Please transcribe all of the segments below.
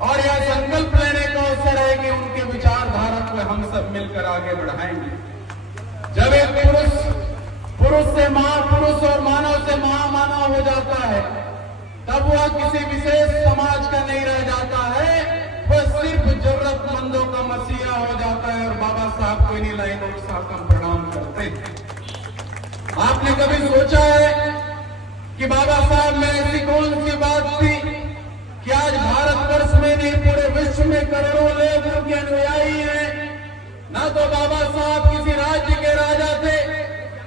और यह संकल्प लेने का अवसर है कि उनके विचारधारा को हम सब मिलकर आगे बढ़ाएंगे। जब एक पुरुष से महापुरुष और मानव से महामानव हो जाता है, तब वह किसी विशेष समाज का नहीं रह जाता है, वह सिर्फ जरूरतमंदों का मसीहा हो जाता है। और बाबा साहब को इन्हीं लाइनों के साथ हम प्रणाम करते हैं। आपने कभी सोचा है कि बाबा साहब में ऐसी कौन सी बात थी कि आज भारतवर्ष में नहीं पूरे विश्व में करोड़ों लोग उनके अनुयायी हैं? न तो बाबा साहब किसी राज्य के राजा थे,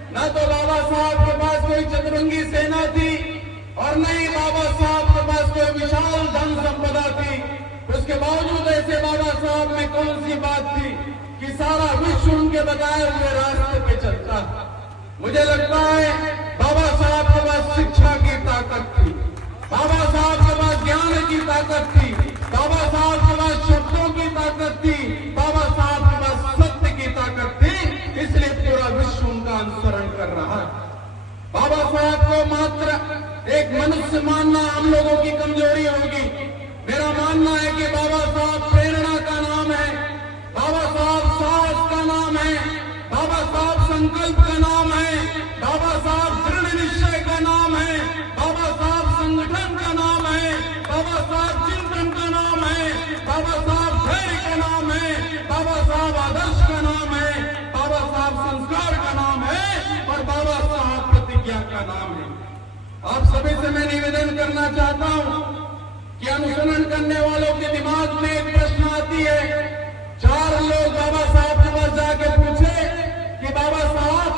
न तो बाबा साहब के पास कोई चतुरंगी सेना थी, और न ही बाबा साहब के पास कोई विशाल धन संपदा थी। उसके बावजूद ऐसे बाबा साहब में कौन सी बात थी कि सारा विश्व उनके बताए हुए रास्ते पे चलता? मुझे लगता है बाबा साहब के पास शिक्षा की ताकत थी, बाबा साहब के पास ज्ञान की ताकत थी, बाबा साहब के पास शब्दों की ताकत थी, बाबा साहब के पास सत्य की ताकत थी, इसलिए पूरा विश्व उनका अनुसरण कर रहा है। बाबा साहब को मात्र एक मनुष्य मानना हम लोगों की कमजोरी होगी। मेरा मानना है कि बाबा साहब प्रेरणा का नाम है, बाबा साहब साहस का नाम है, बाबा साहब संकल्प का नाम है, बाबा साहब दृढ़ निश्चय का नाम है, बाबा साहब संगठन का नाम है, बाबा साहब चिंतन का नाम है, बाबा साहब धैर्य का नाम है, बाबा साहब आदर्श का नाम है, बाबा साहब संस्कार का नाम है, और बाबा साहब प्रतिज्ञा का नाम है। आप सभी से मैं निवेदन करना चाहता हूं कि अनुसरण करने वालों के दिमाग में एक प्रश्न आती है। 4 लोग बाबा साहब के पास जाके पूछे कि बाबा साहब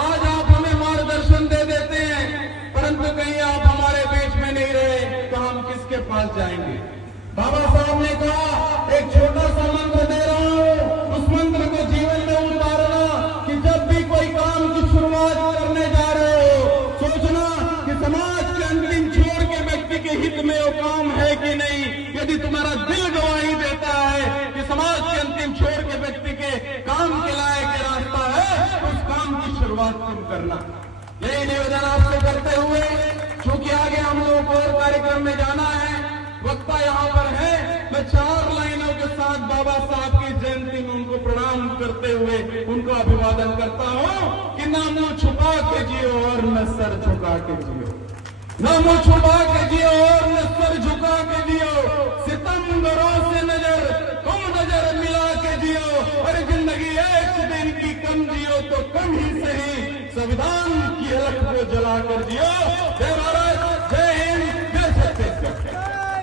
आज आप हमें मार्गदर्शन दे देते हैं, परंतु कहीं आप हमारे बीच में नहीं रहे तो हम किसके पास जाएंगे? बाबा साहब ने कहा एक छोटा सा मंत्र दे रहा हूं, उस मंत्र को जीवन में उतारना कि जब भी कोई काम की शुरुआत करने जा रहे हो, सोचना कि समाज के अंतिम छोर के व्यक्ति के हित में वो काम है कि नहीं। यदि तुम्हारा दिल गवाही देता है कि समाज के अंतिम छोर के व्यक्ति के काम के लायक रास्ता है, उस काम की शुरुआत तुम करना। यही निवेदन आपसे करते हुए, चूंकि आगे हम लोगों को और कार्यक्रम में जाना है, वक्ता यहाँ पर है, मैं 4 लाइनों के साथ बाबा साहब की जयंती में उनको प्रणाम करते हुए उनको अभिवादन करता हूँ कि न मुंह छुपा के जियो और न सर झुका के जियो, न मुंह छुपा के जियो और न सर झुका के जियो, सितमगरों से नजर कम नजर मिला के जियो, और जिंदगी एक दिन की कम जियो तो कम ही सही, संविधान की अलख को जलाकर जियो।